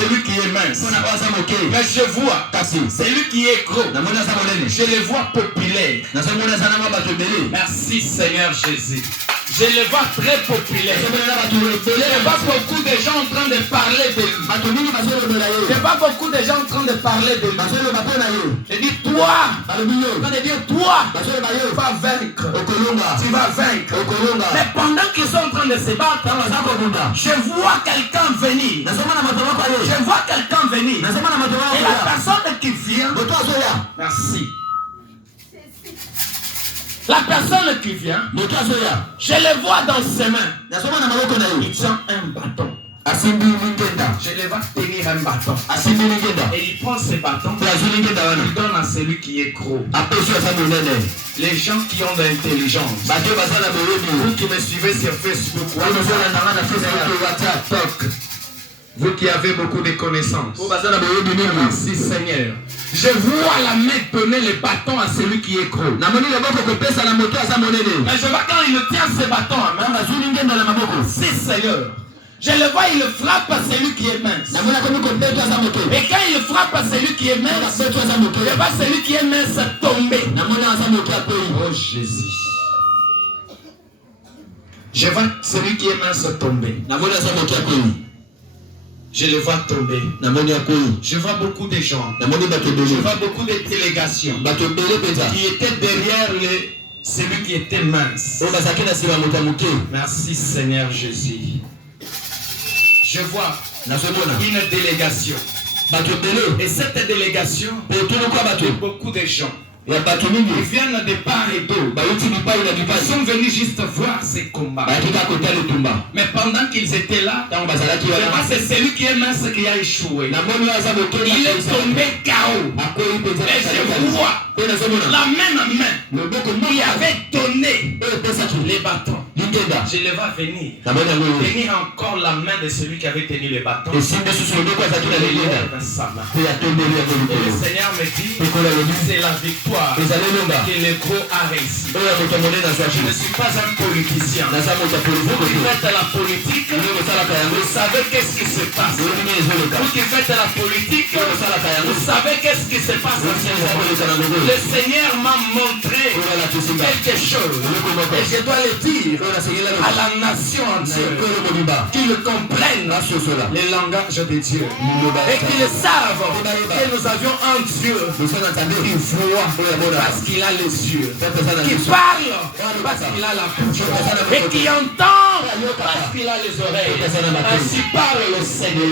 celui qui est mince. Mais je vois celui qui est gros. Je le vois populaire. Merci Seigneur Jésus. Je le vois très populaire. Je vois beaucoup de gens en train de parler de lui. Je vois beaucoup de gens en train de parler de lui. Je dis toi, toi, tu vas vaincre. Tu vas vaincre. Mais pendant qu'ils sont en train de se battre, je vois quelqu'un venir. Je vois quelqu'un venir. Et la personne qui vient, merci. La personne qui vient, je le vois dans ses mains. Il tient un bâton. Je le vois tenir un bâton. Et il prend ce bâton, il donne à celui qui est gros. Les gens qui ont de l'intelligence. Vous qui me suivez sur Facebook, vous qui avez beaucoup de connaissances. Merci Seigneur. Je vois la main donner le bâton à celui qui est gros. Mais je vois quand il tient ce bâton à main. Si Seigneur. Je le vois, il frappe à celui qui est mince. Et quand il frappe à celui qui est mince, je vois celui qui est mince tomber. Oh Jésus. Je vois celui qui est mince tomber. Je le vois tomber. Je vois beaucoup de gens. Je vois beaucoup de délégations qui étaient derrière celui qui était mince. Merci Seigneur Jésus. Je vois une délégation. Et cette délégation, beaucoup de gens. Ils viennent de part et d'autre. Ils sont venus juste voir ces combats. Mais pendant qu'ils étaient là, c'est celui qui est mince qui a échoué. Il est tombé KO. Et je vois la main en main. Il avait donné les bâtons. Je le vois venir. Tenir encore la main de celui qui avait tenu les bâtons. Et le Seigneur me dit, c'est la victoire que le gros a réussi. Je ne suis pas un politicien. Vous qui faites la politique, vous savez qu'est-ce qui se passe. Vous qui faites la politique, vous savez qu'est-ce qui se passe. Le Seigneur m'a montré quelque chose. Et je dois le dire à la nation entière, qu'ils comprennent le langage de Dieu et qu'ils savent que nous avions un Dieu qui voit parce qu'il a les yeux, qui parle parce qu'il a la bouche et qui entend parce qu'il a les oreilles. Ainsi parle le Seigneur.